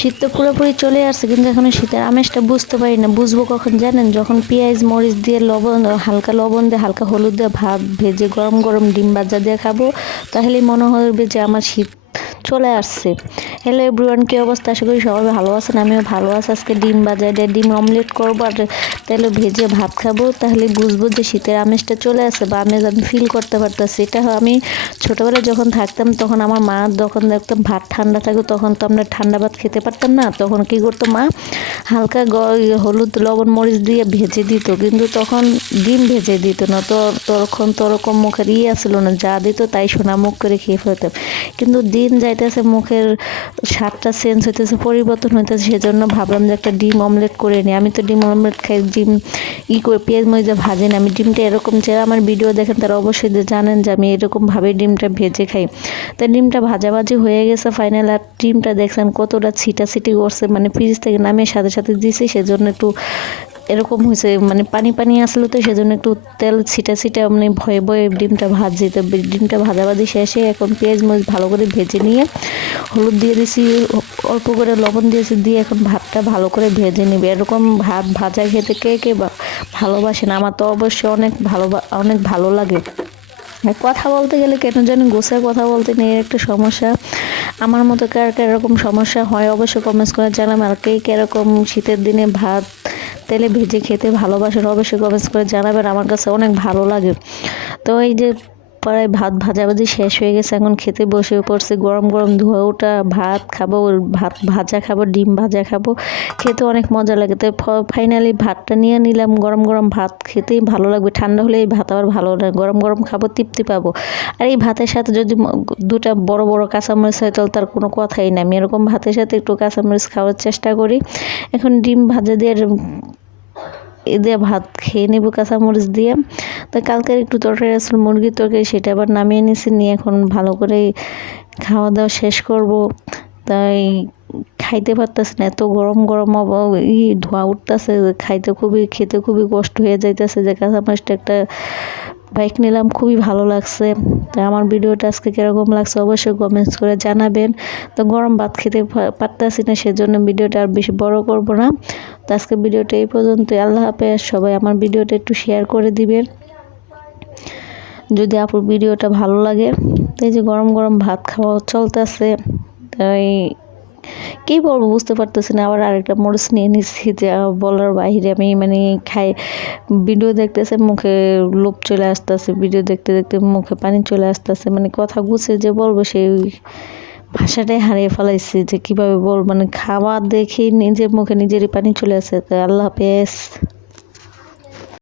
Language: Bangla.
শীত তো পুরোপুরি চলে আসছে, কিন্তু এখনো শীতের আমেজটা বুঝতে পারি না। বুঝবো কখন জানেন? যখন পেঁয়াজ মরিচ দিয়ে হালকা লবণ দিয়ে হালকা হলুদ দিয়ে ভাত ভেজে গরম গরম ডিম ভাজা দিয়ে খাবো, তাহলেই মনে হবে যে আমার শীত চলে আসছে। হ্যালো এভরিওয়ান, কী অবস্থা? আশা করি সবাই ভালো আছেন। আমিও ভালো আছি। আজকে ডিম ভাজা দিয়ে ডিম অমলেট করবো আর তেলে ভেজে ভাত খাবো, তাহলে বুঝবো যে শীতের আমেজটা চলে আসে বা আমেজ আমি ফিল করতে পারতেছি। এটা আমি ছোটোবেলায় যখন থাকতাম তখন আমার মা যখন দেখতাম ভাত ঠান্ডা থাকতো, তখন তো আমরা ঠান্ডা ভাত খেতে পারতাম না। তখন কি করতো মা? হালকা হলুদ লবণ মরিচ দিয়ে ভেজে দিত, কিন্তু তখন ডিম ভেজে দিত না। তো তখন তো ওরকম মুখের আসলো না, যা দিত তাই সোনা মুখ করে খেয়ে ফেলতাম। কিন্তু দিন যাইতেছে, মুখের স্বাদটা চেঞ্জ হইতেছে, পরিবর্তন হইতেছে, সেজন্য ভাবলাম যে একটা ডিম অমলেট করে নিই। আমি তো ডিম অমলেট খাই, ডিম করে পেঁয়াজ মরিচে ভাজে না। আমি ডিমটা এরকম, যারা আমার ভিডিও দেখেন তারা অবশ্যই জানেন যে আমি এরকমভাবে ডিমটা ভেজে খাই। তো ডিমটা ভাজাভাজি হয়ে গেছে ফাইনাল। আর ডিমটা দেখছেন কতটা ছিটাছিটি করছে, মানে ফ্রিজ থেকে নামিয়ে সাথে সাথে দিছি, সেজন্য একটু এরকম হয়েছে, মানে পানি পানি আসলো, তো সেজন্য একটু তেল ছিটা ছিটা, মানে ভয়ে ভয়ে ডিমটা ভাজি। তো ডিমটা ভাজাভাজি শেষে এখন পেঁয়াজ মরিচ ভালো করে ভেজে নিয়ে হলুদ দিয়ে দিছি, অল্প করে লবণ দিয়েছি, দিয়ে এখন ভাতটা ভালো করে ভেজে নিবে। এরকম ভাত ভাজা খেতে কে কে ভালোবাসেন? আমার তো অবশ্যই অনেক ভালো লাগে। কথা বলতে গেলে কেন জানি গোছায় কথা বলতে নিয়ে একটা সমস্যা। আমার মতো কার কার এরকম সমস্যা হয় অবশ্যই কমেন্টস করে জানাবেন। আর কে কিরকম শীতের দিনে ভাত তেলে ভেজে খেতে ভালোবাসেন অবশ্যই কমেন্টস করে জানাবেন। আমার কাছে অনেক ভালো লাগে। তো এই যে প্রায় ভাত ভাজাভাজি শেষ হয়ে গেছে, এখন খেতে বসে পড়ছে। গরম গরম ধোয়া ওঠা ভাত খাবো, ভাত ভাজা খাবো, ডিম ভাজা খাবো, খেতে অনেক মজা লাগে। তো ফাইনালি ভাতটা নিয়ে নিলাম। গরম গরম ভাত খেতেই ভালো লাগবে, ঠান্ডা হলে এই ভাত আবার ভালো লাগে। গরম গরম খাবো, তৃপ্তি পাবো। আর এই ভাতের সাথে যদি দুটা বড় বড় কাঁচামরিচ হয় তাহলে তার কোনো কথাই না। আমি এরকম ভাতের সাথে একটু কাঁচামরিচ খাওয়ার চেষ্টা করি। এখন ডিম ভাজা দিয়ে দিয়ে ভাত খেয়ে নেবো কাঁচামরিচ দিয়ে। তো কালকের একটু তরকারি আসলে মুরগির তরকারি, সেটা আবার নামিয়ে নিয়েছি, নিয়ে এখন ভালো করে খাওয়া দাওয়া শেষ করব। তাই খাইতে পারতেছে না, এত গরম গরম ধোঁয়া উঠতেছে, খেতে খুবই কষ্ট হয়ে যাইতেছে। যে কাঁচামরিচটা একটা বাইক নিলাম, খুবই ভালো লাগছে। তো আমার ভিডিওটা আজকে কীরকম লাগছে অবশ্যই কমেন্টস করে জানাবেন। তো গরম ভাত খেতে পারতেছি না, সেজন্য ভিডিওটা আর বেশি বড় করব না। তো আজকে ভিডিওটা এই পর্যন্তই। আল্লাহ হাফেজ। সবাই আমার ভিডিওটা একটু শেয়ার করে দিবেন যদি আপুর ভিডিওটা ভালো লাগে। তো এই যে গরম গরম ভাত খাওয়া চলতেছে, তাই কি বলবো বুঝতে পারতেছি না। আবার আরেকটা মরিচ নিয়ে নিচ্ছি, যা বলার বাইরে। আমি মানে ভিডিও দেখতেছে, মুখে লোভ চলে আসতেছে, ভিডিও দেখতে দেখতে মুখে পানি চলে আসতেছে, মানে কথা গুছে যে বলবো সেই ভাষাটাই হারিয়ে ফেলাইছি যে কিভাবে বল, মানে খাওয়া দেখি নিজের মুখে নিজেরই পানি চলে আসে। তো আল্লাহ হাফেজ।